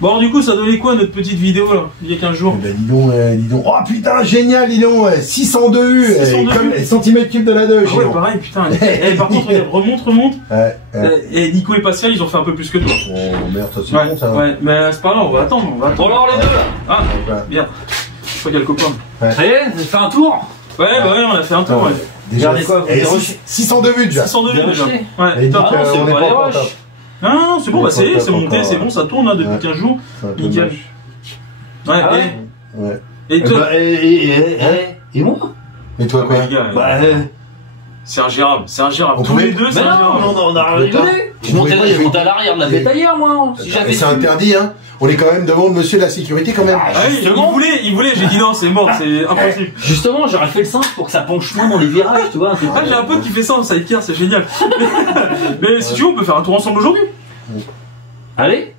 Bon, alors, du coup, ça donnait quoi notre petite vidéo là, il y a 15 jours? Eh ben, dis donc. Oh putain, génial, dis donc. 602 vues. 602 comme vues. centimètres cubes de la 2. Ah ouais, pareil, putain. Par contre, regarde, remonte. Et Nico et Pascal, ils ont fait un peu plus que toi. Oh merde, ça c'est Ouais, bon ça. ouais, mais c'est pas grave, on va attendre. Bon alors les deux là. Ah, Ouais. bien. Je crois qu'il y a le copain. Ça y est, vous avez fait un tour. Ouais, bah ouais, on a fait un tour. Ouais. Déjà, Regardez quoi, vous avez rushé 602 vues déjà. 602 Bien déjà. rushé. Ouais. Et dit Top. qu'on c'est n'est pas pas les encore rushs. top. Non, c'est bon, bah c'est Pas monté, encore. c'est bon, ça tourne là depuis 15 jours. C'est un peu Nickel. moche. Ouais, Ah Ouais. et toi? Et moi? Et toi quoi? Les gars, Bah c'est ingérable, c'est ingérable. On Tous pouvait- les deux, c'est mais non, ingérable. on a rigolé. Je montais à l'arrière de la bétaillère moi. Si j'avais C'est su. interdit, hein. On est quand même devant monsieur de la sécurité quand même. Ah, Ah oui, justement. il voulait, j'ai dit non, c'est mort, c'est impossible. Justement, j'aurais fait le singe pour que ça penche moins dans les virages, tu vois. Ah, j'ai un pote qui fait ça en sidecar, c'est génial. Mais si tu veux, on peut faire un tour ensemble aujourd'hui. Allez,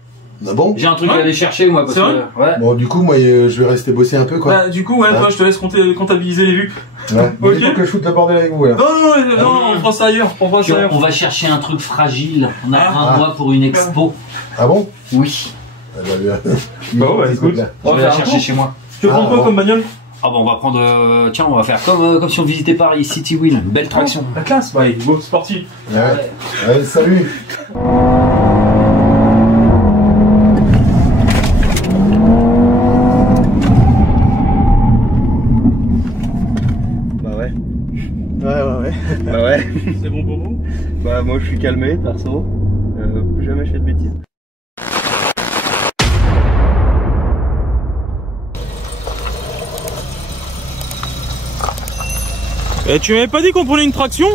Ah bon? j'ai un truc Ouais. à aller chercher moi parce C'est vrai que ouais. Bon, du coup, moi, je vais rester bosser un peu quoi. Bah, du coup, ouais, toi, je te laisse comptabiliser les vues. Ouais. Ok. Il faut que je foute le bordel avec vous là. Non, on fera ça ailleurs, on fera Puis ça ailleurs. on va chercher un truc fragile. On a Ah. un mois pour une expo. Ah bon? Oui. Ah bah, bien. Bah ouais, écoute. On On va va la faire un chercher tour. chez moi. Tu veux prendre Ah, quoi bon. comme bagnole? Ah bah on va prendre tiens on va faire comme si on visitait Paris City Wheel, une belle traction. La classe, bah, go, c'est parti. Ouais. Ouais, salut. Bah ouais. Ouais. Bah ouais. C'est bon pour vous? Bah moi je suis calmé perso. Plus jamais je fais de bêtises. Et tu m'avais pas dit qu'on prenait une traction?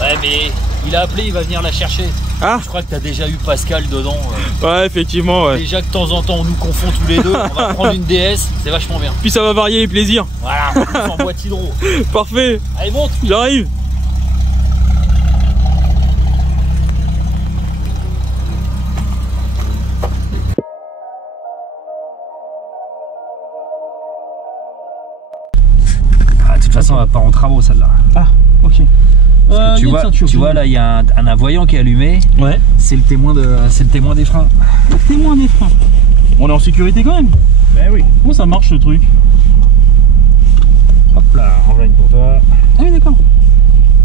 Ouais mais il a appelé, il va venir la chercher. Ah. Je crois que t'as déjà eu Pascal dedans. Ouais, effectivement, ouais. Déjà que de temps en temps on nous confond tous les deux, on va prendre une DS, c'est vachement bien. Puis ça va varier les plaisirs. Voilà, en boîte hydro. Parfait, Allez monte. j'arrive. Ah, de toute façon elle part en travaux celle-là. Ah, ok. Tu vois là il y a un avoyant qui est allumé, Ouais. c'est le témoin des freins. Témoin des freins. On est en sécurité quand même. Ben oui. Comment ça marche ce truc? Hop là, enchaîne pour toi, Ah oui, d'accord.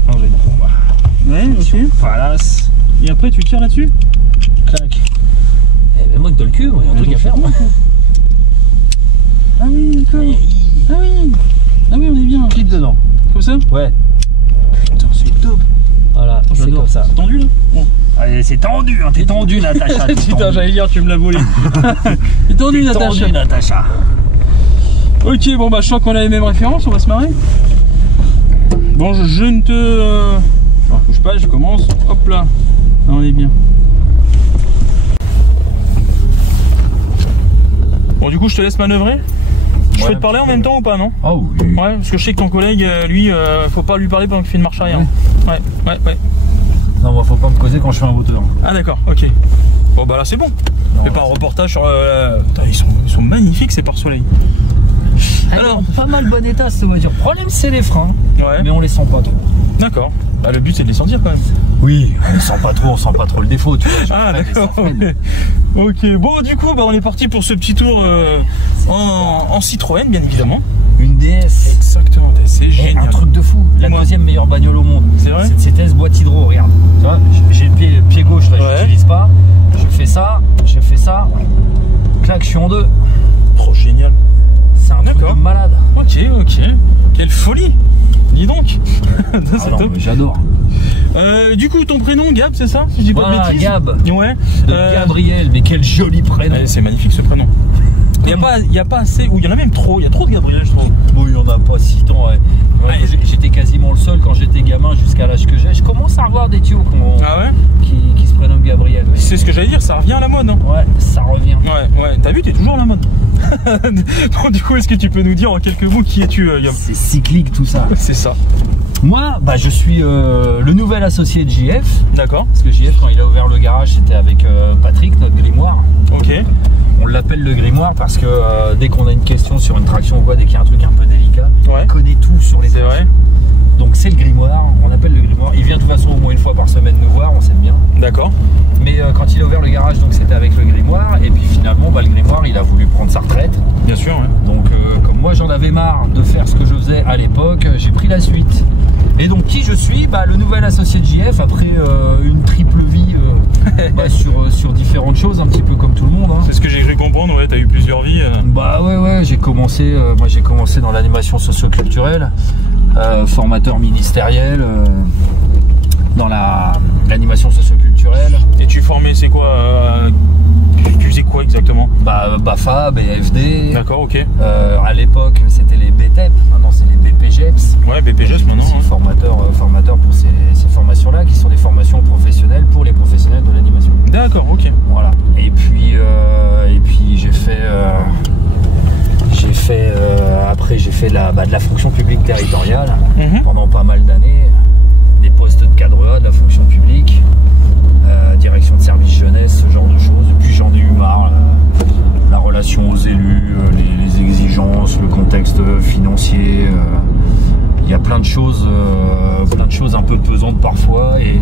enchaîne pour moi. Ouais, ok. Palace, Et après, tu tires là-dessus? clac. Eh ben moi que t'as le cul, il y a un truc à faire moi. Ah oui, d'accord. Ah oui. Ah oui, on est bien. Clip dedans. Comme ça? Ouais. Putain, c'est top. Voilà, c'est J'adore. comme ça. C'est tendu là? Bon. Allez, c'est tendu, hein, t'es tendu Natacha. t'es Putain, tendu. j'allais dire, tu me l'as volé. C'est tendu, T'es Natacha. tendu, Natacha. Ok, bon bah je sens qu'on a les mêmes références, on va se marrer. Bon, je ne te... Alors, bouge pas, je commence. Hop là. Là, on est bien. Bon, du coup, je te laisse manœuvrer. Je peux te parler en même temps ou pas, non? Ah oui. Ouais, parce que je sais que ton collègue, lui, faut pas lui parler pendant qu'il fait une marche arrière. Ouais. Non, moi faut pas me causer quand je fais un moteur. Ah d'accord, ok. Bon bah là c'est bon. Fais pas un reportage sur... Putain, ils sont magnifiques ces pare-soleil. Alors, pas mal bon état cette voiture. Le problème c'est les freins, Ouais. mais on les sent pas trop. D'accord. Bah, le but c'est de les sentir quand même. Oui, on sent pas trop le défaut. Tu vois, Ah d'accord. Ok. Bon du coup bah on est parti pour ce petit tour en Citroën bien évidemment. Une DS. Exactement. C'est Et génial. un truc de fou. La Dis-moi. deuxième meilleure bagnole au monde. C'est vrai? Cette CTS boîte hydro, regarde. Tu vois, j'ai le pied gauche là, Ouais. j'utilise pas. Je fais ça. Clac, je suis en deux. Trop génial. C'est un truc D'accord. de malade. Ok. Quelle folie. Dis donc. Ça, Ah c'est non, top. mais j'adore. Du coup ton prénom Gab c'est ça? Si je dis pas de Voilà, bêtises. Gab. Ouais. De Gabriel, mais quel joli prénom. Ouais, c'est magnifique ce prénom. Il y a pas assez, ou il y en a même trop, il y a trop de Gabriel je trouve. Bon, il y en a pas si tant. Ouais. Ouais. J'étais quasiment le seul quand j'étais gamin jusqu'à l'âge que j'ai. Je commence à revoir des tuyaux Ah ouais? qui se prénomment Gabriel. mais- C'est ce que j'allais dire, ça revient à la mode. Hein. Ouais, ça revient. Ouais, t'as vu, t'es toujours à la mode. Bon, du coup, est-ce que tu peux nous dire en quelques mots qui es-tu, Gab? C'est cyclique tout ça. C'est ça. Moi, bah, je suis le nouvel associé de JF. D'accord. Parce que JF, quand il a ouvert le garage, c'était avec Patrick, notre grimoire. Ok. On l'appelle le grimoire parce que dès qu'on a une question sur une traction ou quoi, dès qu'il y a un truc un peu délicat, Ouais. il connaît tout sur les C'est tractions. vrai. Donc c'est le grimoire, on appelle le grimoire. Il vient de toute façon au moins une fois par semaine nous voir, on s'aime bien. D'accord. Mais quand il a ouvert le garage, donc c'était avec le grimoire. Et puis Grégoire, il a voulu prendre sa retraite. Bien sûr, ouais. Donc comme moi j'en avais marre de faire ce que je faisais à l'époque, j'ai pris la suite. Et donc qui je suis? Le nouvel associé de JF après une triple vie sur différentes choses, un petit peu comme tout le monde. Hein. C'est ce que j'ai cru comprendre, ouais, t'as eu plusieurs vies. Ouais, j'ai commencé, moi j'ai commencé dans l'animation socio-culturelle, formateur ministériel, dans l'animation socio-culturelle. Et tu formais, c'est quoi tu faisais quoi exactement? BAFA, BAFD. D'accord, ok. À l'époque c'était les BTEP, maintenant c'est les BPGEPS. Ouais, BPGEPS maintenant. C'est formateur pour ces formations-là qui sont des formations professionnelles pour les professionnels de l'animation. D'accord, ok. Voilà. Et puis après j'ai fait de la fonction publique territoriale pendant pas mal d'années, des postes de cadre A de la fonction publique, direction de service jeunesse, ce genre de choses. Et puis j'en ai eu marre, la relation aux élus, les exigences, le contexte financier. Il y a plein de choses un peu pesantes parfois, et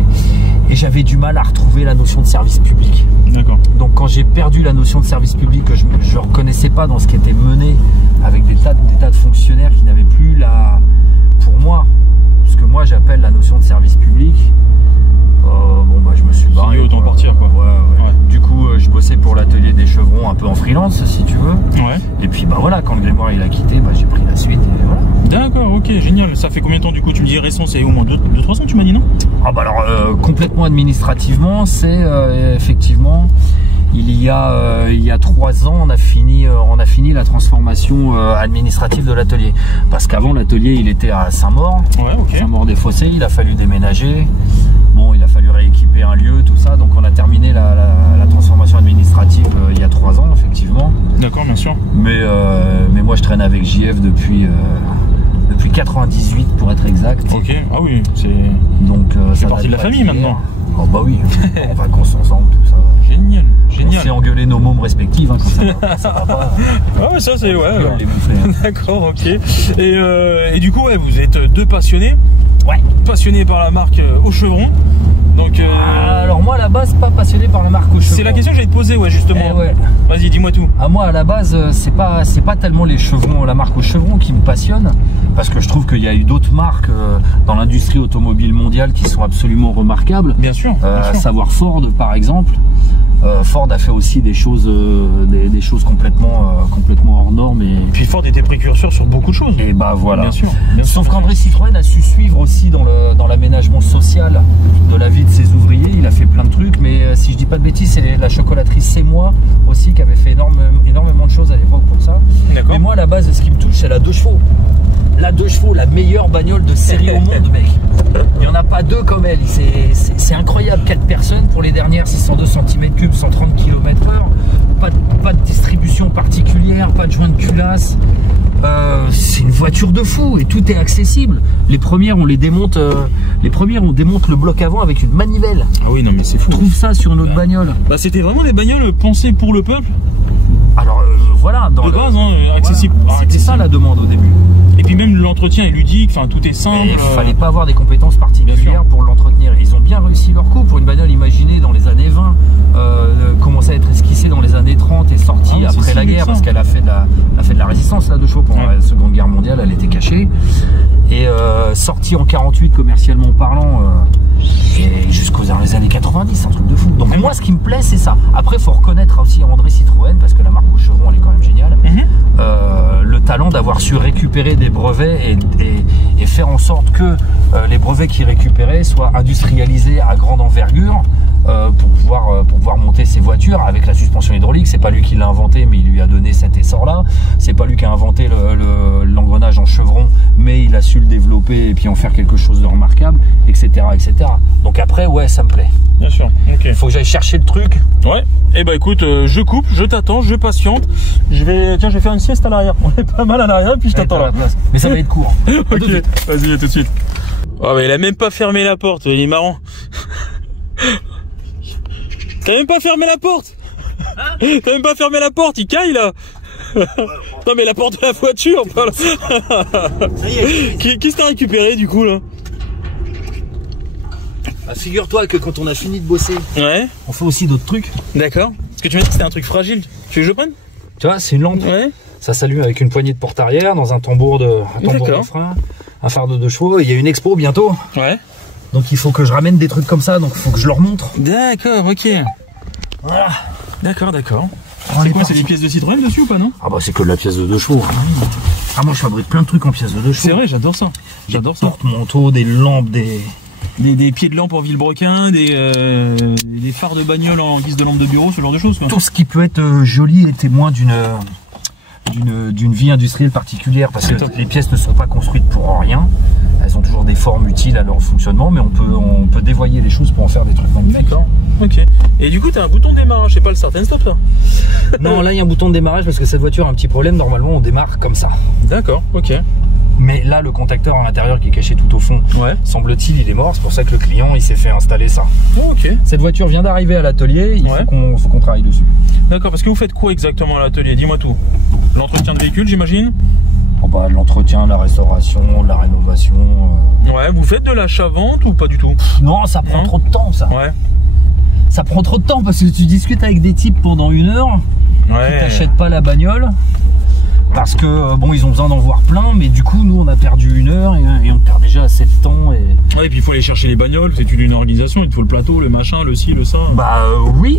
j'avais du mal à retrouver la notion de service public. D'accord. Donc quand j'ai perdu la notion de service public, que je ne reconnaissais pas dans ce qui était mené avec des tas de fonctionnaires qui n'avaient plus pour moi, ce que moi j'appelle la notion de service public, je me suis barré. Autant partir quoi. Ouais. Du coup je bossais pour l'atelier des chevrons un peu en freelance si tu veux. Ouais. Et puis voilà, quand le Grimoire il a quitté, j'ai pris la suite et voilà. D'accord, ok, génial. Ça fait combien de temps du coup? Tu me dis récent, c'est au moins 2-3 ans tu m'as dit, non? Complètement administrativement, c'est effectivement il y a 3 ans on a fini la transformation administrative de l'atelier, parce qu'avant l'atelier il était à Saint-Maur, Saint-Maur-des-Fossés, il a fallu déménager, il a fallu rééquiper un lieu, tout ça, donc on a terminé la transformation administrative il y a 3 ans effectivement. D'accord, bien sûr. Mais moi je traîne avec JF depuis 98 pour être exact. Ok, ah oui, c'est ça partie de la famille maintenant. Oh oui, en vacances ensemble, tout ça. Génial. On s'est engueulé nos mômes respectives quand ça va pas. Ah ouais, ça c'est Les bouffer. D'accord, ok. Et du coup, vous êtes 2 passionnés. Ouais. Passionnés par la marque Aux Chevrons. Donc, alors moi à la base pas passionné par la marque Aux Chevrons. C'est la question que j'allais te poser, justement. Ouais. Vas-y, dis-moi tout. Moi à la base c'est pas tellement les chevrons, la marque Aux Chevrons qui me passionne, parce que je trouve qu'il y a eu d'autres marques dans l'industrie automobile mondiale qui sont absolument remarquables. Bien sûr. À savoir Ford par exemple. Ford a fait aussi des choses complètement hors normes. Et puis Ford était précurseur sur beaucoup de choses. Et voilà. Bien sûr. Sauf qu'André Citroën a su suivre aussi dans l'aménagement social de la vie de ses ouvriers. Il a fait plein de trucs, mais si je dis pas de bêtises, c'est la chocolaterie C'est Moi aussi qui avait fait énormément de choses à l'époque pour ça. Mais moi à la base, ce qui me touche, c'est la 2 chevaux. La 2 chevaux, la meilleure bagnole de série au monde, mec. Il n'y en a pas 2 comme elle. C'est incroyable. 4 personnes pour les dernières, 602 cm3, 130 km/h. Pas de distribution particulière, pas de joint de culasse. C'est une voiture de fou et tout est accessible. Les premières, on démonte le bloc avant avec une manivelle. Ah oui, non mais c'est fou. Trouve ça sur notre bagnole. C'était vraiment des bagnoles pensées pour le peuple. Alors voilà, dans de base, accessible. Voilà. C'était ça la demande au début. Et puis même l'entretien est ludique, tout est simple. Il fallait pas avoir des compétences particulières pour l'entretenir. Ils ont bien réussi leur coup pour une bagnole imaginée dans les années 20, commençait à être esquissée dans les années 30 et sortie après la guerre, parce qu'elle a fait de la résistance là, de chevaux pendant la Seconde Guerre mondiale, elle était cachée. Et sortie en 48 commercialement parlant, et jusqu'aux années 90, un truc de fou. Donc moi ce qui me plaît c'est ça. Après il faut reconnaître aussi André Citroën, parce que la marque Aux Chevrons elle est quand même géniale. Le talent d'avoir su récupérer des brevets et faire en sorte que les brevets qu'il récupérait soient industrialisés à grande envergure pour pouvoir monter ses voitures avec la suspension hydraulique. C'est pas lui qui l'a inventé, mais il lui a donné cet essor là. C'est pas lui qui a inventé l'engrenage en chevron, mais il a su le développer et puis en faire quelque chose de remarquable, etc. Donc après ça me plaît. Bien sûr, ok. Faut que j'aille chercher le truc. Ouais, et écoute, je coupe, je t'attends, je patiente. Je vais faire une sieste à l'arrière. On est pas mal à l'arrière, puis je t'attends là. Mais ça va être court. Ok, vas-y, à tout de suite. Oh, mais il a même pas fermé la porte, il est marrant. T'as même pas fermé la porte. T'as même pas fermé la porte, il caille là. Non mais la porte de la voiture. Ça y est. Qu'est-ce que t'as récupéré du coup là? Figure-toi que quand on a fini de bosser, on fait aussi d'autres trucs. D'accord. Parce que tu m'as dit que c'était un truc fragile. Tu veux que je prenne? Tu vois, c'est une lampe. Ouais. Ça s'allume avec une poignée de porte arrière dans un tambour de frein, un phare de 2 chevaux. Il y a une expo bientôt. Ouais. Donc il faut que je ramène des trucs comme ça, donc il faut que je leur montre. D'accord, ok. Voilà. D'accord. C'est quoi, c'est des pièces de Citroën dessus ou pas, non? Ah bah c'est que de la pièce de 2 chevaux. Ah moi je fabrique plein de trucs en pièces de 2 chevaux. C'est vrai, j'adore ça. J'adore ça. Porte-manteaux, des lampes, des pieds de lampe en vilebrequin, des phares de bagnole en guise de lampe de bureau, ce genre de choses, quoi. Tout ce qui peut être joli et témoin d'une vie industrielle particulière, parce que les pièces ne sont pas construites pour rien. Elles ont toujours des formes utiles à leur fonctionnement, mais on peut dévoyer les choses pour en faire des trucs magnifiques. D'accord, ok. Et du coup, tu as un bouton de démarrage, c'est pas le start and stop, ça? Non, là il y a un bouton de démarrage parce que cette voiture a un petit problème. Normalement, on démarre comme ça. D'accord, ok. Mais là, le contacteur à l'intérieur qui est caché tout au fond, semble-t-il, il est mort. C'est pour ça que le client il s'est fait installer ça. Oh, ok. Cette voiture vient d'arriver à l'atelier, il faut qu'on travaille dessus. D'accord, parce que vous faites quoi exactement à l'atelier? Dis-moi tout. L'entretien de véhicule, j'imagine? Oh bah, l'entretien, la restauration, la rénovation. Ouais, vous faites de l'achat-vente ou pas du tout? Non, ça prend trop de temps, ça. Ouais. Ça prend trop de temps parce que tu discutes avec des types pendant 1 heure, qui t'achètent pas la bagnole. Parce que bon, ils ont besoin d'en voir plein, mais du coup, nous on a perdu 1 heure et on perd déjà assez de temps. Ouais, et puis il faut aller chercher les bagnoles, c'est une organisation, il te faut le plateau, le machin, le ci, le ça. Bah oui,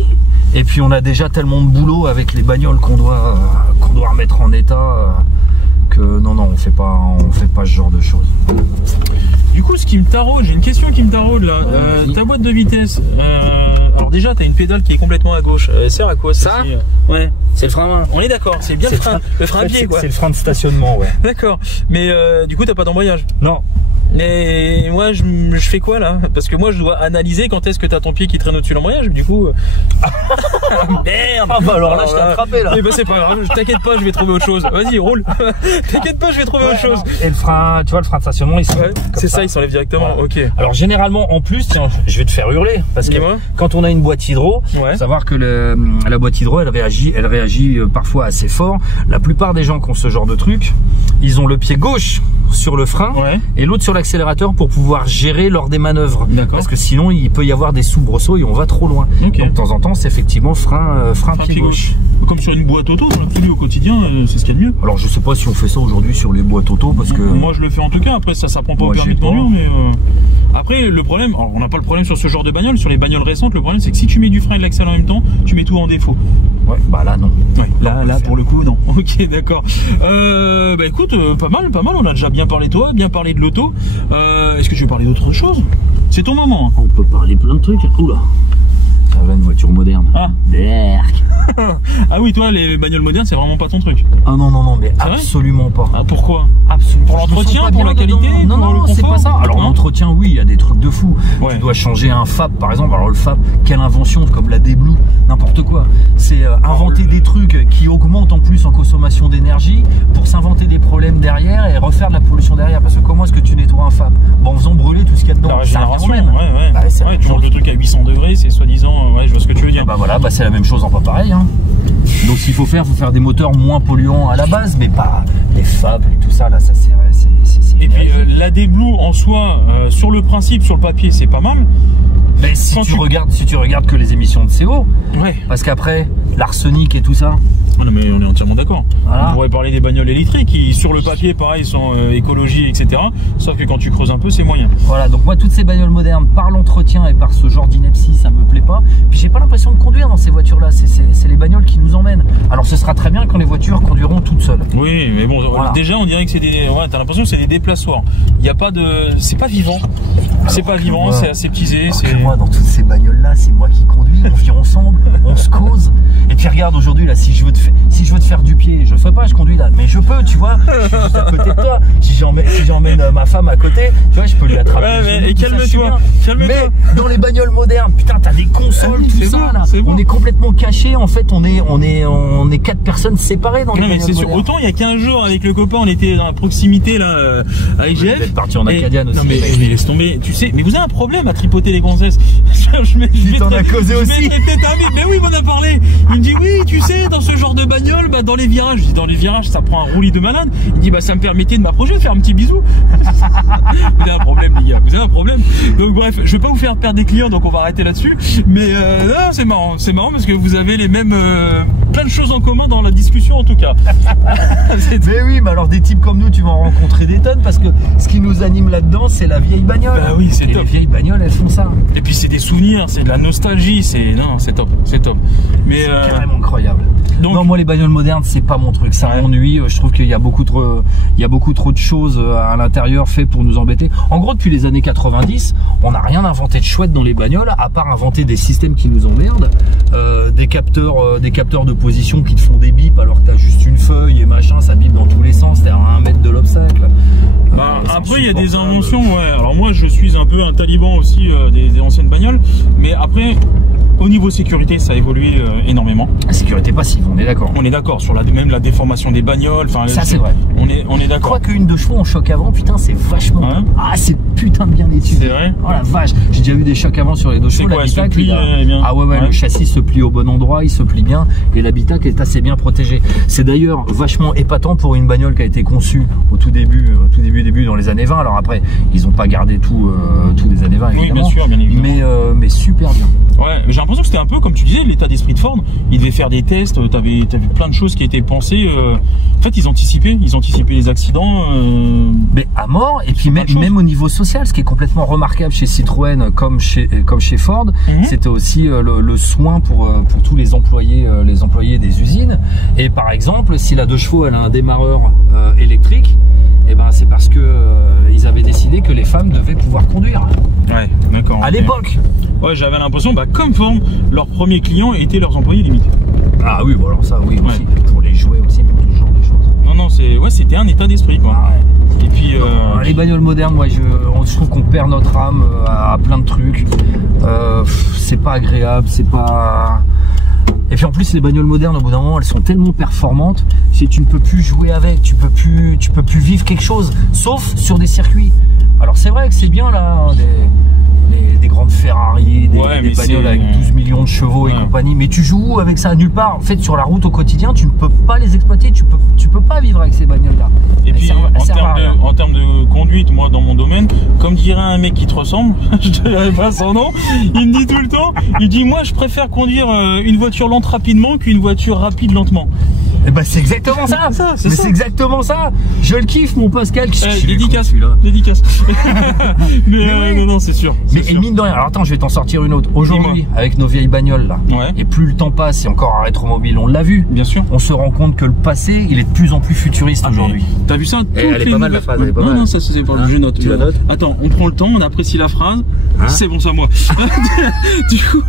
et puis on a déjà tellement de boulot avec les bagnoles qu'on doit remettre en état que non, on fait pas ce genre de choses. Du coup, ce qui me taraude, j'ai une question qui me taraude là. Ta boîte de vitesse, alors déjà, tu as une pédale qui est complètement à gauche. Elle sert à quoi ça? Ouais. C'est le frein main. On est d'accord, c'est bien le frein à pied, quoi. C'est le frein de stationnement, ouais. D'accord. Mais du coup, t'as pas d'embrayage? Non. Et moi, je fais quoi là? Parce que moi, je dois analyser quand est-ce que t'as ton pied qui traîne au-dessus de l'embrayage. Du coup, merde. Ah bah alors là, je t'ai attrapé là. Eh bah c'est pas grave. T'inquiète pas, je vais trouver autre chose. Vas-y, roule. T'inquiète pas, je vais trouver autre chose. Et le frein, tu vois, le frein de stationnement, il s'enlève. C'est ça, il s'enlève directement. Ok. Alors généralement, en plus, tiens, je vais te faire hurler parce que quand on a une boîte hydro, faut savoir que la boîte hydro, elle réagit parfois assez fort. La plupart des gens qui ont ce genre de truc, ils ont le pied gauche sur le frein et l'autre sur l'accélérateur pour pouvoir gérer lors des manœuvres. Parce que sinon il peut y avoir des soubresauts et on va trop loin. Donc de temps en temps c'est effectivement frein pied gauche. Comme sur une boîte auto, dans l'absolu au quotidien, c'est ce qu'il y a de mieux. Alors je sais pas si on fait ça aujourd'hui sur les boîtes auto parce que... Moi je le fais en tout cas, après ça prend pas au permis de conduire, mais... Après le problème, alors, on n'a pas le problème sur ce genre de bagnole, sur les bagnoles récentes, le problème c'est que si tu mets du frein et de l'accélérateur en même temps, tu mets tout en défaut. Ouais, bah là non. Ouais, là pour le coup non. Ok, d'accord. Bah écoute, pas mal, on a déjà bien parlé de toi, bien parlé de l'auto. Est-ce que tu veux parler d'autre chose? C'est ton moment. On peut parler plein de trucs. Oula, ça va, une voiture moderne. Ah. Ah oui, toi les bagnoles modernes c'est vraiment pas ton truc. Ah non, mais absolument pas. Ah pourquoi? Absolument. Pour l'entretien, pour la qualité, non, c'est pas ça. Alors l'entretien, oui, il y a des trucs de fou. Tu dois changer un FAP par exemple. Alors le FAP, quelle invention, comme la D-Blue, n'importe quoi. C'est inventer des trucs qui augmentent en plus en consommation d'énergie pour s'inventer des problèmes derrière et refaire de la pollution derrière. Parce que comment est-ce que tu nettoies un FAP? Bon, en faisant brûler tout ce qu'il y a dedans. La régénération, même. Bah, tu changes le truc à 800 degrés, c'est soi-disant, je vois ce que tu veux dire. Bah voilà, c'est la même chose en pas pareil. Donc s'il faut faire des moteurs moins polluants à la base, mais pas les FAP et tout ça là, ça c'est. Et puis la D-Blue en soi, sur le principe, sur le papier, c'est pas mal. Mais si tu regardes que les émissions de CO, parce qu'après l'arsenic et tout ça. Non mais on est entièrement d'accord. Voilà. On pourrait parler des bagnoles électriques qui sur le papier pareil sont écologie etc. Sauf que quand tu creuses un peu c'est moyen. Voilà, donc moi toutes ces bagnoles modernes par l'entretien et par ce genre d'ineptie ça me plaît pas. Puis j'ai pas l'impression de conduire dans ces voitures là, c'est les bagnoles qui nous emmènent. Alors ce sera très bien quand les voitures conduiront toutes seules. Oui mais bon déjà on dirait que c'est des... Ouais, t'as l'impression que c'est des déplaçoires. Il n'y a pas de... C'est pas vivant. C'est pas vivant, c'est aseptisé. Moi dans toutes ces bagnoles là c'est moi qui conduis, on vit ensemble, on se cause. Et puis regarde aujourd'hui là, si je veux te faire du pied, je le ferai pas, je conduis là, mais je peux, tu vois, je suis juste à côté de toi. Si j'emmène ma femme à côté, tu vois, je peux lui attraper. Et calme-toi. Mais dans les bagnoles modernes, putain, t'as des consoles, tout ça là. On est complètement cachés, en fait, on est 4 personnes séparées dans les bagnoles modernes. Autant il y a 15 jours avec le copain, on était dans la proximité là, à IGF. Vous êtes parti en Acadiane aussi. Non mais laisse tomber, tu sais, mais vous avez un problème à tripoter les gonzesses. Tu t'en as causé aussi. Mais oui, il m'en a parlé. Il me dit oui, tu sais, dans ce genre de bagnole, bah, dans les virages. Je dis, dans les virages, ça prend un roulis de malade. Il dit, bah, ça me permettait de m'approcher, de faire un petit bisou. Vous avez un problème, les gars, vous avez un problème. Donc, bref, je vais pas vous faire perdre des clients, donc on va arrêter là-dessus. Mais non, c'est marrant parce que vous avez les mêmes plein de choses en commun dans la discussion, en tout cas. Mais oui, mais alors des types comme nous, tu vas en rencontrer des tonnes parce que ce qui nous anime là-dedans, c'est la vieille bagnole. Bah oui, c'est top. Les vieilles bagnoles, elles font ça. Et puis c'est des souvenirs, c'est de la nostalgie, c'est top, c'est top. Mais c'est carrément incroyable. Donc, non, moi les bagnoles modernes, c'est pas mon truc, ça m'ennuie. Je trouve qu'il y a beaucoup trop de choses à l'intérieur fait pour nous embêter. En gros, depuis les années 90, on n'a rien inventé de chouette dans les bagnoles, à part inventer des systèmes qui nous emmerdent, des capteurs de position qui te font des bips alors que t'as juste une feuille et machin, ça bip dans tous les sens, t'es à 1 mètre de l'obstacle. Après il y a des inventions, ouais. Alors moi je suis un peu un taliban aussi des anciennes bagnoles, mais après au niveau sécurité ça a évolué énormément. La sécurité passive, on est d'accord. On est d'accord sur même la déformation des bagnoles. Enfin, ça c'est vrai. On est d'accord. Je crois qu'une de chevaux en choc avant, putain c'est vachement. Hein, ah c'est putain de bien étudié. C'est vrai. Oh la vache, j'ai déjà vu des chocs avant sur les deux chevaux. L'habitacle, ah ouais, le châssis se plie au bon endroit, il se plie bien et l'habitacle est assez bien protégé. C'est d'ailleurs vachement épatant pour une bagnole qui a été conçue au tout début dans les années 20. Alors après, ils ont pas gardé tout des années 20 évidemment. Oui, bien évidemment. Mais super bien. Ouais, j'ai l'impression que c'était un peu comme tu disais, l'état d'esprit de Ford. Ils devaient faire des tests, t'as vu plein de choses qui étaient pensées. En fait, ils anticipaient les accidents. Mais à mort, et puis même au niveau social, ce qui est complètement remarquable chez Citroën comme chez Ford, c'était aussi le soin pour tous les employés des usines. Et par exemple, si la 2 chevaux elle a un démarreur électrique, et ben c'est parce que ils avaient décidé que les femmes devaient pouvoir conduire. Ouais, d'accord. À l'époque. Ouais, j'avais l'impression, comme Ford, leurs premiers clients étaient leurs employés limite. Ah oui, bon alors ça, oui, aussi, pour les jouets aussi, pour tout ce genre de choses. Non, c'était un état d'esprit, quoi. Ah ouais. Et puis les bagnoles modernes, moi, je trouve qu'on perd notre âme à plein de trucs. C'est pas agréable, c'est pas. Et puis en plus les bagnoles modernes au bout d'un moment elles sont tellement performantes, si tu ne peux plus jouer avec, tu peux plus vivre quelque chose, sauf sur des circuits. Alors c'est vrai que c'est bien là, des grandes Ferrari, des bagnoles avec 12 millions de chevaux et compagnie, mais tu joues avec ça nulle part. En fait sur la route au quotidien tu ne peux pas les exploiter, tu peux pas vivre avec ces bagnoles là. Et puis en termes de conduite, moi dans mon domaine, comme dirait un mec qui te ressemble, je ne dirai pas son nom, il me dit tout le temps, il dit moi je préfère conduire une voiture lente rapidement qu'une voiture rapide lentement. Et bah c'est exactement ça, c'est exactement ça. Je le kiffe mon Pascal. Dédicace. Mais non c'est sûr. Mais et mine de rien, alors attends je vais t'en sortir une autre. Aujourd'hui avec nos vieilles bagnoles là, et plus le temps passe et encore un rétromobile on l'a vu. Bien sûr. On se rend compte que le passé il est de plus en plus futuriste aujourd'hui. T'as vu ça? Elle est pas mal la phrase, elle est pas mal. Non ça c'est pas le je note. Tu la notes? Attends, on prend le temps, on apprécie la phrase. C'est bon ça moi. Du coup,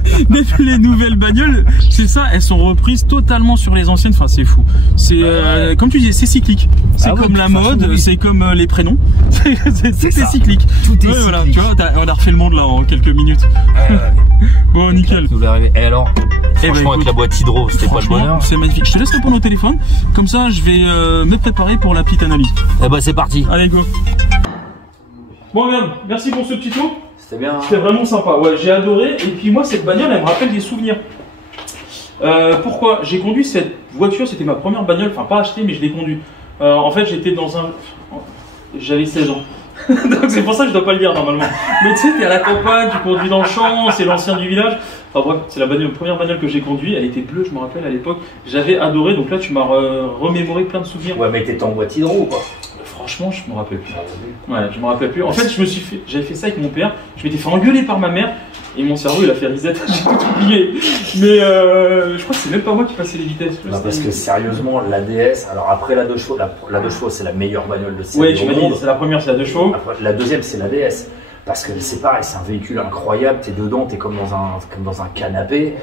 les nouvelles bagnoles, c'est ça, elles sont reprises totalement sur les anciennes, enfin c'est fou. C'est comme tu disais, c'est cyclique. C'est comme la mode, c'est comme les prénoms. C'est cyclique. Tout est cyclique. Voilà, tu vois, on a refait le monde là en quelques minutes. Bon, nickel. Et alors, franchement, avec la boîte hydro, c'était pas le bonheur. C'est magnifique. Je te laisse répondre au téléphone. Comme ça, je vais me préparer pour la petite analyse. Eh bah, c'est parti. Allez, go. Bon, merde, merci pour ce petit tour. C'était bien. C'était vraiment sympa. Ouais, j'ai adoré. Et puis, moi, cette bagnole, elle me rappelle des souvenirs. Pourquoi? J'ai conduit cette voiture, c'était ma première bagnole, enfin pas achetée mais je l'ai conduite. En fait j'étais dans un... J'avais 16 ans. Donc c'est pour ça que je dois pas le dire normalement. Mais tu sais, t'es à la campagne, tu conduis dans le champ, c'est l'ancien du village. Enfin bref, c'est la première bagnole que j'ai conduite, elle était bleue je me rappelle à l'époque. J'avais adoré, donc là tu m'as remémoré plein de souvenirs. Ouais mais t'étais en boîte hydro ou pas? Franchement, je me rappelle plus. Ouais, je me rappelle plus. En fait, j'avais fait ça avec mon père. Je m'étais fait engueuler par ma mère et mon cerveau il a fait reset. J'ai tout oublié. Mais je crois que c'est même pas moi qui passais les vitesses. Non, parce que sérieusement, la DS, alors après la 2 chevaux, la 2 chevaux c'est la meilleure bagnole de série. Ouais, tu m'as dit, c'est la première, c'est la 2 chevaux. Après, la deuxième c'est la DS. Parce que c'est pareil, c'est un véhicule incroyable, t'es dedans, t'es comme dans un canapé,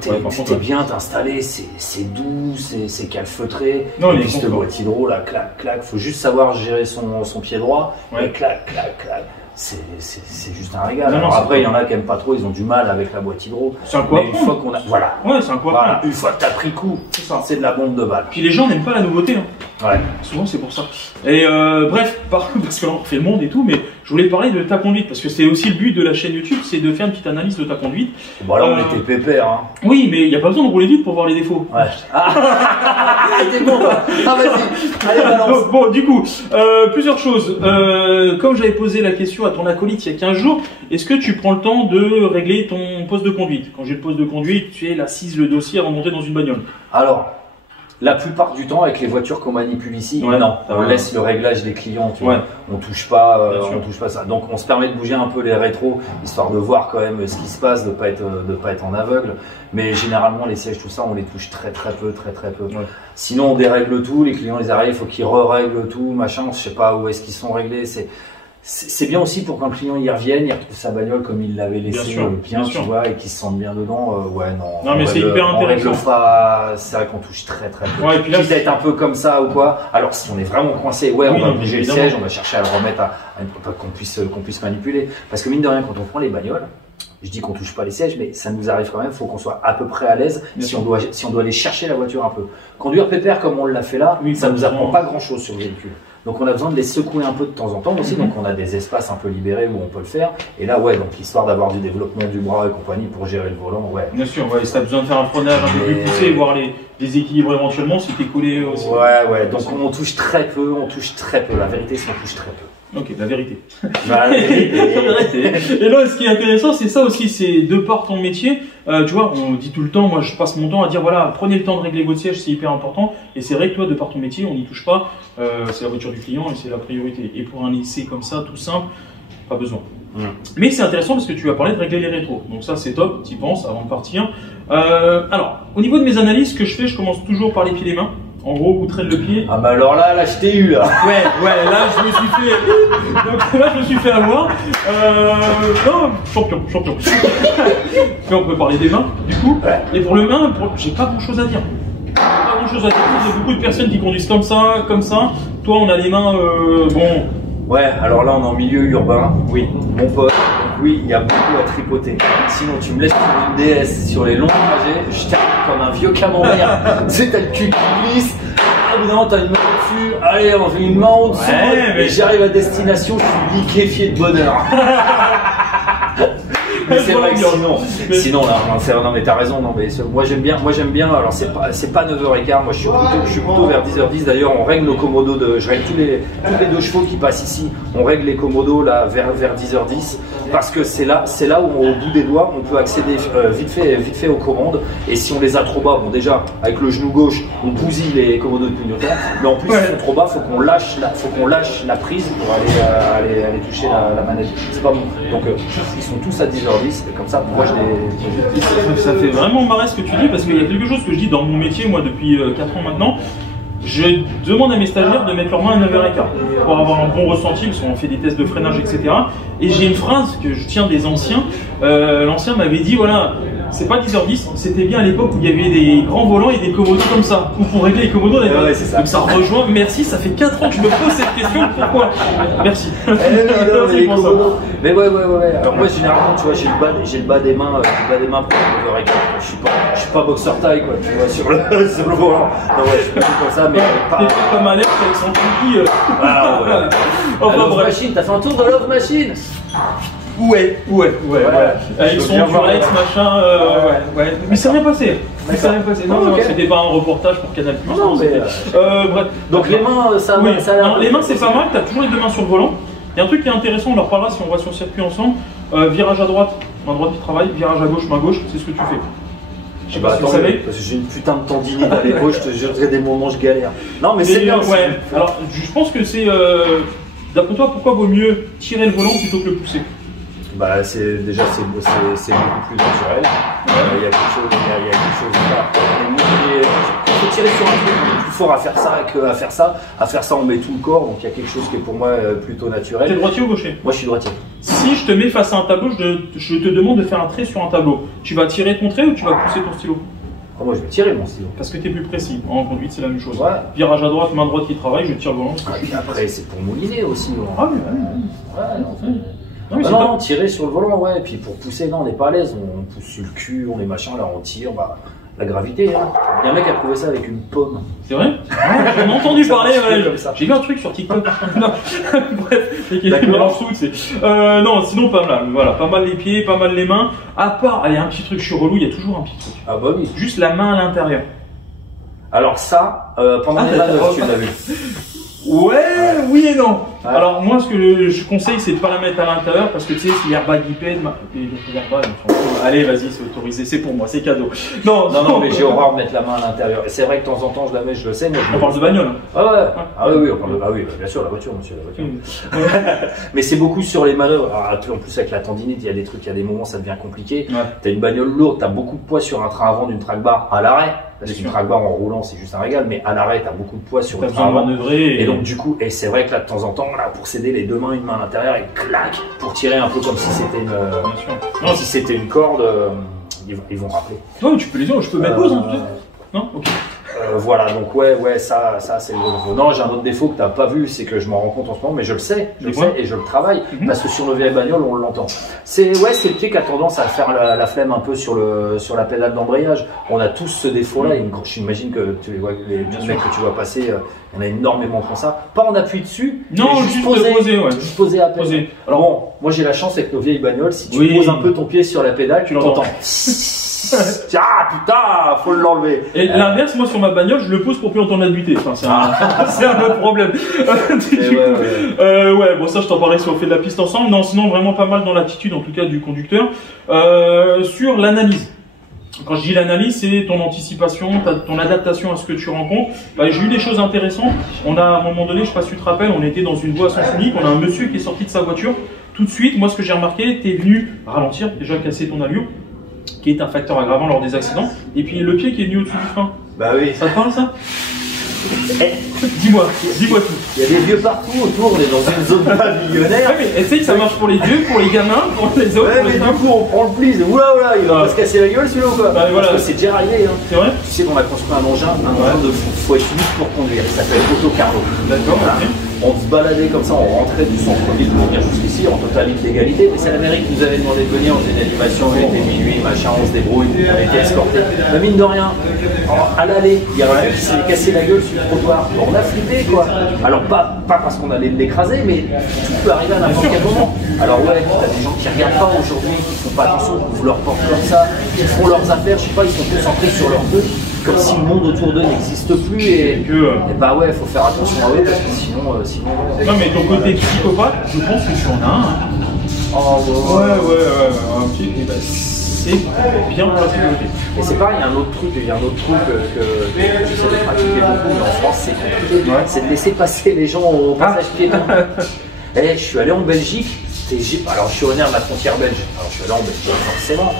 t'es bien, t'es installé, c'est doux, c'est calfeutré, et puis cette boîte hydro là, clac, clac, faut juste savoir gérer son pied droit, et clac, clac, clac. c'est juste un régal. Non, Alors après, il y en a qui n'aiment pas trop, ils ont du mal avec la boîte hydro. C'est un coup à Mais une prendre. fois qu'on a. Voilà. Ouais, c'est un coup à Voilà. prendre. Une fois que tu as pris coup, C'est ça. c'est de la bombe de balle. Puis les gens n'aiment pas la nouveauté. Hein. Ouais. Souvent, c'est pour ça. Et bref, parce que là, on fait le monde et tout, mais je voulais parler de ta conduite, parce que c'est aussi le but de la chaîne YouTube, c'est de faire une petite analyse de ta conduite. Bon, là, on était pépère. Hein. Oui, mais il n'y a pas besoin de rouler vite pour voir les défauts. Ouais. Ah, t'es bon, toi. Ah, vas-y. Allez, balance. Bon, du coup, plusieurs choses. Comme j'avais posé la question à ton acolyte il y a 15 jours, est-ce que tu prends le temps de régler ton poste de conduite? Quand j'ai le poste de conduite, tu es l'assise, le dossier avant de monter dans une bagnole. Alors, la plupart du temps, avec les voitures qu'on manipule ici, Ouais. non, on laisse le réglage des clients, tu Ouais. vois. On touche pas, Bien sûr. on touche pas ça. Donc, on se permet de bouger un peu les rétros, histoire de voir quand même ce qui se passe, de pas être en aveugle. Mais généralement, les sièges, tout ça, on les touche très peu. Ouais. Sinon, on dérègle tout. Les clients, ils arrivent, il faut qu'ils re-règlent tout, machin. Je sais pas où est-ce qu'ils sont réglés. C'est bien aussi pour quand le client y revienne, il retrouve sa bagnole comme il l'avait laissé bien, tu vois, et qu'il se sente bien dedans. Ouais, non. Non, mais c'est hyper intéressant. C'est vrai qu'on touche très peu. Ouais, et puis là, Quitte à être un peu comme ça ou quoi. Alors, si on est vraiment coincé, ouais, Oui, on va non, bouger le évidemment. siège, on va chercher à le remettre qu'on puisse manipuler. Parce que mine de rien, quand on prend les bagnoles, je dis qu'on touche pas les sièges, mais ça nous arrive quand même. Il faut qu'on soit à peu près à l'aise Bien si on doit aller chercher la voiture un peu. Conduire pépère comme on l'a fait là, Oui, ça nous apprend vraiment. pas grand chose sur le véhicule. Donc on a besoin de les secouer un peu de temps en temps aussi, donc on a des espaces un peu libérés où on peut le faire. Et là, ouais, donc histoire d'avoir du développement du bras et compagnie pour gérer le volant, ouais. Bien sûr, ouais, si tu as besoin de faire un freinage un peu plus poussé et voir les équilibres éventuellement si tu es collé aussi. Ouais, donc on touche très peu, La vérité, c'est qu'on touche très peu. Ok, la vérité. Bah, la vérité. La vérité. Et là, ce qui est intéressant, c'est ça aussi, c'est de par ton métier, tu vois, on dit tout le temps, moi je passe mon temps à dire, voilà, prenez le temps de régler votre siège, c'est hyper important. Et c'est vrai que toi, de par ton métier, on n'y touche pas, c'est la voiture du client et c'est la priorité. Et pour un essai comme ça, tout simple, pas besoin. Mais c'est intéressant parce que tu vas parler de régler les rétros. Donc ça, c'est top, t'y penses avant de partir. Alors, au niveau de mes analyses, ce que je fais, je commence toujours par les pieds et les mains. En gros, où traîne le pied. Ah bah alors là, je t'ai eu là. Ouais, là je me suis fait. Donc là je me suis fait avoir. Non, champion. Puis on peut parler des mains, du coup. Ouais. Et pour le main, j'ai pas grand chose à dire. Pas grand chose à dire. Il y a beaucoup de personnes qui conduisent comme ça. Toi, on a les mains, bon. Ouais, alors là on est en milieu urbain. Oui, mon pote. Donc oui, il y a beaucoup à tripoter. Sinon, tu me laisses sur une DS sur les longs trajets, je t'arrive comme un vieux camembert. Tu sais, t'as le cul qui glisse. Ah, mais non, t'as une main au-dessus. Allez, on fait une main au-dessous. Ouais, mais et j'arrive à destination, je suis liquéfié de bonheur. Mais c'est vrai que sinon là, non mais t'as raison, non mais moi j'aime bien, alors c'est pas 9h15, moi je suis plutôt vers 10h10, d'ailleurs on règle nos commodos je règle tous les 2 chevaux qui passent ici, on règle les commodos là vers 10h10, parce que c'est là où au bout des doigts on peut accéder vite fait aux commandes, et si on les a trop bas, bon déjà avec le genou gauche on bousille les commodos de clignotant, mais en plus ils sont trop bas, faut qu'on lâche la prise pour aller toucher la manette, c'est pas bon, donc ils sont tous à 10h10. Et comme ça, moi je les. Ça fait vraiment marrer ce que tu dis parce qu'il y a quelque chose que je dis dans mon métier, moi depuis 4 ans maintenant. Je demande à mes stagiaires de mettre leurs mains à 9h15 pour avoir un bon ressenti, parce qu'on fait des tests de freinage, etc. Et j'ai une phrase que je tiens des anciens. L'ancien m'avait dit, voilà, c'est pas 10h10, c'était bien à l'époque où il y avait des grands volants et des commodos comme ça, ou pour régler les commodos. Ouais, c'est ça. Donc ça rejoint, merci, ça fait 4 ans que je me pose cette question, pourquoi? Merci. Les commodos. Mais ouais. Alors moi généralement, tu vois, j'ai le bas des mains pour 9h15. Je suis pas boxeur taille, quoi, tu vois, sur le volant. Non, ouais, je suis pas comme ça, mais pas. T'es comme Alex avec son cookie. Ah, ouais. Enfin, Love bref. Machine, t'as fait un tour de Love Machine? Ouais. Avec son Durex, machin, ouais. Mais ça rien passé. Non, ok. c'était pas un reportage pour Canal+. Non, mais, bref. Donc les mains, ça Oui. a l'air. Non, les mains, c'est pas mal. T'as toujours les 2 mains sur le volant. Il y a un truc qui est intéressant, on leur parlera si on va sur le circuit ensemble. Virage à droite, main droite qui travaille. Virage à gauche, main gauche. C'est ce que tu fais. Je sais pas si vous savez. Parce que j'ai une putain de tendinite à l'épaule, je te jure, des moments je galère. Non, mais c'est bien. Ouais. Alors, je pense que c'est. D'après toi, pourquoi vaut mieux tirer le volant plutôt que le pousser? Bah, c'est beaucoup plus naturel. Il y a quelque chose là. Il faut tirer sur un truc, on est plus fort à faire ça qu'à faire ça. À faire ça, on met tout le corps, donc il y a quelque chose qui est pour moi plutôt T'es naturel. droitier ou gaucher? Moi, je suis droitier. Si je te mets face à un tableau, je te demande de faire un trait sur un tableau. Tu vas tirer ton trait ou tu vas pousser ton stylo? Oh, moi, je vais tirer mon stylo. Parce que tu es plus précis. En conduite, c'est la même chose. Ouais. Virage à droite, main droite qui travaille, je tire le volant. Et puis après, c'est pour mouliner aussi. Ah oui. Ouais, Non, mais Ah c'est non, top. tirer sur le volant, ouais. Et puis pour pousser, non, on n'est pas à l'aise. On pousse sur le cul, on est machin, là, on tire. Bah, la gravité, hein. Il y a un mec qui a prouvé ça avec une pomme. C'est vrai? J'en ai entendu Ça parler, marche ouais. comme ça. J'ai vu un truc sur TikTok. Non. Bref, c'est qu'il D'accord. mélange tout, c'est. Non, sinon pas mal. Voilà, pas mal les pieds, pas mal les mains. À part, allez, un petit truc, je suis relou, il y a toujours un petit truc. Ah bah oui. Juste la main à l'intérieur. Alors ça, pendant les manœuvres, tu l'as vu. Ouais, oui et non. Ouais. Alors moi, ce que je conseille, c'est de pas la mettre à l'intérieur parce que tu sais, si l'airbag il pète, allez, vas-y, c'est autorisé, c'est pour moi, c'est cadeau. Non, Non, mais j'ai horreur de mettre la main à l'intérieur. Et c'est vrai que de temps en temps, je la mets, je le sais. Mais On parle de bagnole. Hein. Ah ouais. Ah oui, on parle de... Ah oui, bien sûr, la voiture, monsieur, la voiture. Mais c'est beaucoup sur les manœuvres. Alors, en plus, avec la tendinite, il y a des trucs, il y a des moments, ça devient compliqué. Ouais. T'as une bagnole lourde, t'as beaucoup de poids sur un train avant d'une track bar à l'arrêt. Parce Bien qu'une sûr. track bar en roulant, c'est juste un régal. Mais à l'arrêt, t'as beaucoup de poids sur T'as le train besoin de avant. manœuvrer. Et donc du coup, et c'est vrai que là de temps en temps, là, pour s'aider les deux mains, une main à l'intérieur et clac, pour tirer un peu comme si c'était une, Bien sûr. comme Non, si c'était une corde, ils vont rappeler. non, tu peux les je peux mettre pause, hein, peut-être. Non, ok. Voilà, donc ouais, ça c'est le gros défaut. Non, j'ai un autre défaut que t'as pas vu, c'est que je m'en rends compte en ce moment, mais je le sais et je le travaille parce que sur nos vieilles bagnoles, on l'entend. C'est le pied qui a tendance à faire la flemme un peu sur la pédale d'embrayage. On a tous ce défaut-là. J'imagine que tu les vois, les mecs que tu vois passer, il y en a énormément qui font ça. Pas en appui dessus, Non, mais juste poser, ouais. juste poser à peine. Poser. Alors bon, moi j'ai la chance avec nos vieilles bagnoles, si tu Oui. poses un peu ton pied sur la pédale, tu l'entends. l'entends. Ah putain, faut l'enlever. Et l'inverse, moi sur ma bagnole, je le pose pour plus entendre la buter. Enfin, c'est un autre problème. Du coup, ouais, bon, ça, je t'en parlerai si on fait de la piste ensemble. Non, sinon, vraiment pas mal dans l'attitude, en tout cas, du conducteur. Sur l'analyse. Quand je dis l'analyse, c'est ton anticipation, ton adaptation à ce que tu rencontres. Bah, j'ai eu des choses intéressantes. On a, à un moment donné, je sais pas si tu te rappelles, on était dans une voie à sens unique. On a un monsieur qui est sorti de sa voiture. Tout de suite, moi, ce que j'ai remarqué, t'es venu ralentir, déjà casser ton allure, qui est un facteur aggravant lors des accidents. Et puis le pied qui est venu au-dessus du frein. Bah oui. Ça te parle, ça? Eh, Dis-moi tout. il y a des vieux partout autour, on est dans une zone pavillonnaire. Ouais, mais essaye, ça marche pour les vieux, pour les gamins, pour les autres. Ouais, pour mais les du femmes. coup, on prend le plis. Oula, il va Ah. pas se casser la gueule celui-là ou quoi? Bah, voilà. Parce que c'est déjà arrivé. Hein. C'est vrai? Tu sais qu'on a construit un engin de fou. Faut être unique pour conduire. Il s'appelle Autocarlo. D'accord, Voilà. ok. On se baladait comme ça, on rentrait du centre-ville pour venir jusqu'ici en totale illégalité. Mais c'est l'Amérique qui nous avait demandé de venir, on faisait une animation, il était minuit, machin, on se débrouille, on était escortés. Mais mine de rien, à l'aller, il y a un mec qui s'est cassé la gueule sur le trottoir. On a flippé quoi. Alors pas parce qu'on allait l'écraser, mais tout peut arriver à n'importe quel moment. Alors ouais, t'as des gens qui regardent pas aujourd'hui, qui font pas attention, qui ouvrent leur porte comme ça, qui font leurs affaires, je sais pas, ils sont concentrés sur leur truc, comme si le monde autour d'eux n'existe plus et bah ouais, faut faire attention à eux parce que sinon. Non, mais ton côté psychopathe, je pense que tu en as un. Oh, Ouais, un petit. Et bah, c'est bien pour la sécurité. Et c'est pareil, il y a un autre truc que j'essaie de pratiquer beaucoup, mais en France c'est compliqué, c'est de laisser passer les gens au passage piéton. Et je suis allé en Belgique, alors je suis originaire de la frontière belge, alors je suis allé en Belgique forcément,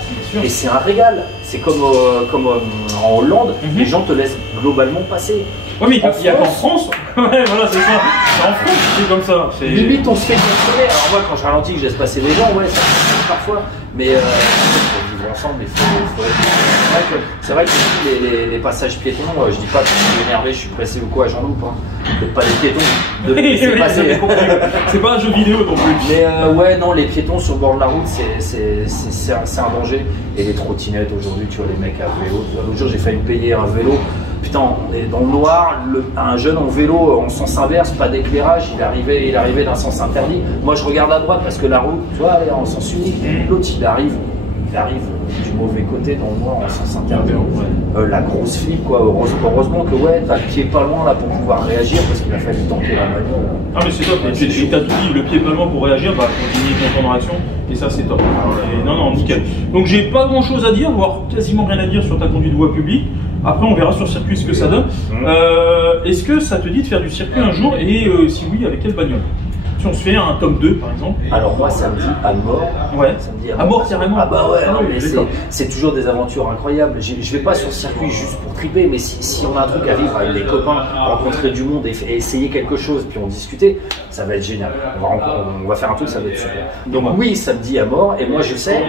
et c'est un régal. C'est comme en Hollande, les gens te laissent globalement passer. Ouais, mais il n'y a qu'en France. Ouais, voilà, c'est ça. En France, c'est comme ça. Limite, on se fait contrôler. Alors moi, quand je ralentis, que je laisse passer les gens, ouais, ça se passe parfois. Mais il faut vivre ensemble, il faut c'est vrai que les passages piétons, je dis pas que je suis énervé, je suis pressé ou quoi, j'en loupe. Hein. Peut-être pas les piétons, de laisser passer. C'est pas un jeu vidéo non plus. Mais ouais, non, les piétons sur le bord de la route, c'est un danger. Et les trottinettes aujourd'hui, tu vois, les mecs à vélo. L'autre jour, j'ai failli me payer un vélo. Putain, on est dans le noir, un jeune en vélo en sens inverse, pas d'éclairage, il arrivait d'un sens interdit. Moi je regarde à droite parce que la route, tu vois, elle est en sens unique. L'autre il arrive du mauvais côté dans le noir en sens interdit. La grosse flip quoi, heureusement que ouais, t'as le pied pas loin là pour pouvoir réagir parce qu'il a fallu tanker la bagnole. Ah mais c'est top, et t'as tout dit, le pied pas loin pour réagir, bah continuer ton temps de réaction, et ça c'est top. Et non, nickel. Donc j'ai pas grand chose à dire, voire quasiment rien à dire sur ta conduite de voie publique. Après on verra sur circuit ce que ça donne. Est-ce que ça te dit de faire du circuit un jour, et si oui, avec quelle bagnole? Si on se fait un top 2 par exemple. Alors moi ça me dit à mort. Ouais. Ça me dit à mort carrément. Ah bah ouais, ah, non, oui, mais c'est toujours des aventures incroyables. Je vais pas sur le circuit juste pour triper, mais si on a un truc à vivre avec des copains, rencontrer du monde et essayer quelque chose, puis on discuter, ça va être génial. On va faire un truc, ça va être super. Donc oui, ça me dit à mort, et moi je sais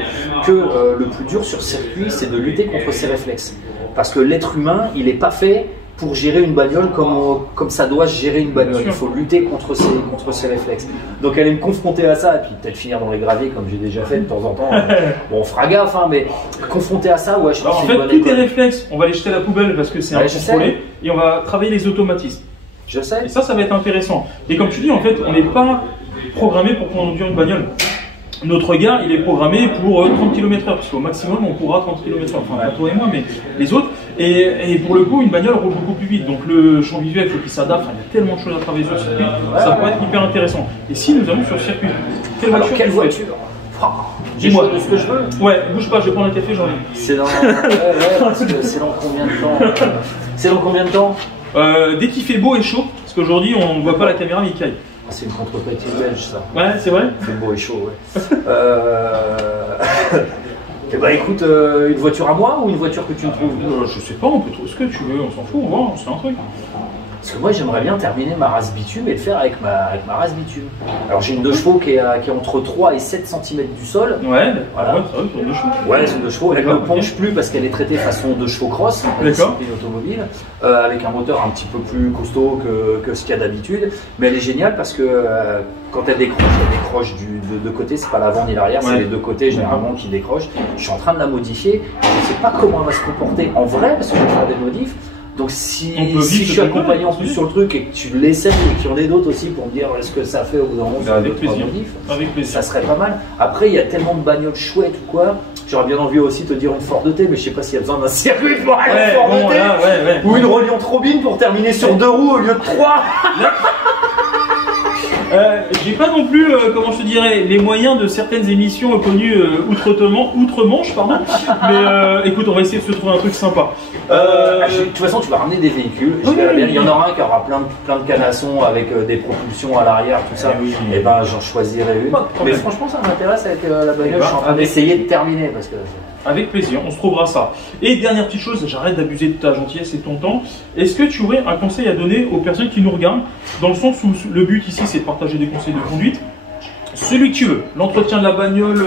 que le plus dur sur circuit, c'est de lutter contre ses réflexes. Parce que l'être humain, il n'est pas fait pour gérer une bagnole comme ça doit gérer une bagnole. Il faut lutter contre ses réflexes. Donc elle est me confrontée à ça, et puis peut-être finir dans les graviers comme j'ai déjà fait de temps en temps. Bon, on fera gaffe, hein, mais confronté à ça, ouais, je pense que c'est une bonne tous école. tes réflexes, on va les jeter à la poubelle parce que c'est incontrôlé, et on va travailler les automatismes. Je sais. Et ça va être intéressant. Et comme tu dis, en fait, on n'est pas programmé pour conduire une bagnole. Notre regard, il est programmé pour 30 km/h, parce qu'au maximum, on courra 30 km/h. Enfin, pas toi et moi, mais les autres. Et pour le coup, une bagnole roule beaucoup plus vite. Donc le champ visuel, il faut qu'il s'adapte. Enfin, il y a tellement de choses à travailler sur le circuit. Ça pourrait être hyper intéressant. Et si nous allons sur le circuit, quelle voiture Dis-moi de ce que je veux. Ouais, bouge pas, je vais prendre un café, j'en ai. C'est dans... parce que c'est dans combien de temps C'est dans combien de temps Dès qu'il fait beau et chaud, parce qu'aujourd'hui, on ne voit pas la caméra, mais il caille. C'est une contre-pétille belge, ça. Ouais, c'est vrai. Il fait beau et chaud, ouais. Eh ben écoute, une voiture à moi ou une voiture que tu me trouves Je sais pas, on peut trouver ce que tu veux, on s'en fout, on va voir, c'est un truc. Parce que moi j'aimerais bien terminer ma race bitume et le faire avec ma race bitume. Alors j'ai une 2 chevaux qui est entre 3 et 7 cm du sol. Ouais, voilà. Ouais, c'est vrai, une 2 chevaux. Ouais, c'est une 2 chevaux. Elle ne penche plus parce qu'elle est traitée façon 2 chevaux cross, discipline automobile, avec un moteur un petit peu plus costaud que ce qu'il y a d'habitude. Mais elle est géniale parce que quand elle décroche de côté, c'est pas l'avant ni l'arrière, c'est les deux côtés généralement qui décrochent. Je suis en train de la modifier. Je ne sais pas comment elle va se comporter en vrai parce que je vais faire des modifs. Donc si je suis accompagné en plus sur le truc et que tu l'essayes et qu'il y en ait d'autres aussi pour me dire ce que ça fait au bout d'un moment sur avec plaisir. Ça serait pas mal. Après il y a tellement de bagnoles chouettes ou quoi. J'aurais bien envie aussi de te dire une Ford T, mais je sais pas s'il y a besoin d'un circuit pour aller à Ford T ou une Reliant Robin pour terminer sur 2 roues au lieu de 3. J'ai pas non plus, comment je te dirais, les moyens de certaines émissions connues outre-Manche, pardon. Mais écoute, on va essayer de se trouver un truc sympa. De toute façon, tu vas ramener des véhicules. Il y en aura un qui aura plein de canassons avec des propulsions à l'arrière, tout ça. Et ben, j'en choisirai une. Mais franchement, ça m'intéresse avec la bagnole. Je suis en train d'essayer de terminer parce que. Avec plaisir, on se trouvera ça. Et dernière petite chose, j'arrête d'abuser de ta gentillesse et de ton temps. Est-ce que tu aurais un conseil à donner aux personnes qui nous regardent, dans le sens où le but ici c'est de partager des conseils de conduite, celui que tu veux, l'entretien de la bagnole,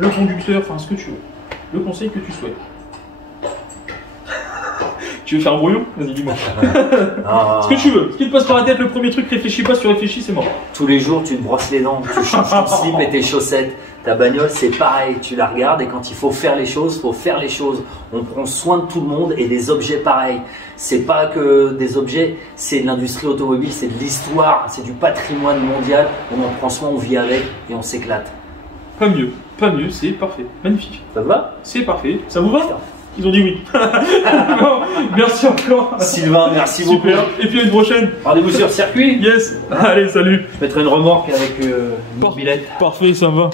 le conducteur, enfin ce que tu veux, le conseil que tu souhaites. Tu veux faire un brouillon? Vas-y, dis-moi. Ce que tu veux. Ce qui te passe par la tête, le premier truc, réfléchis pas, si tu réfléchis, c'est mort. Tous les jours, tu te brosses les dents, tu changes ton slip et tes chaussettes. Ta bagnole, c'est pareil. Tu la regardes et quand il faut faire les choses, faut faire les choses. On prend soin de tout le monde et des objets pareils. C'est pas que des objets, c'est de l'industrie automobile, c'est de l'histoire, c'est du patrimoine mondial. On en prend soin, on vit avec et on s'éclate. Pas mieux, c'est parfait. Magnifique. Ça te va? C'est parfait. Ça vous va? Ils ont dit oui. Bon, merci encore. Sylvain, merci beaucoup. Super. Et puis à une prochaine. Rendez-vous sur circuit. Yes. Allez, salut. Je mettrai une remorque avec une mobilette. Parfait, ça me va.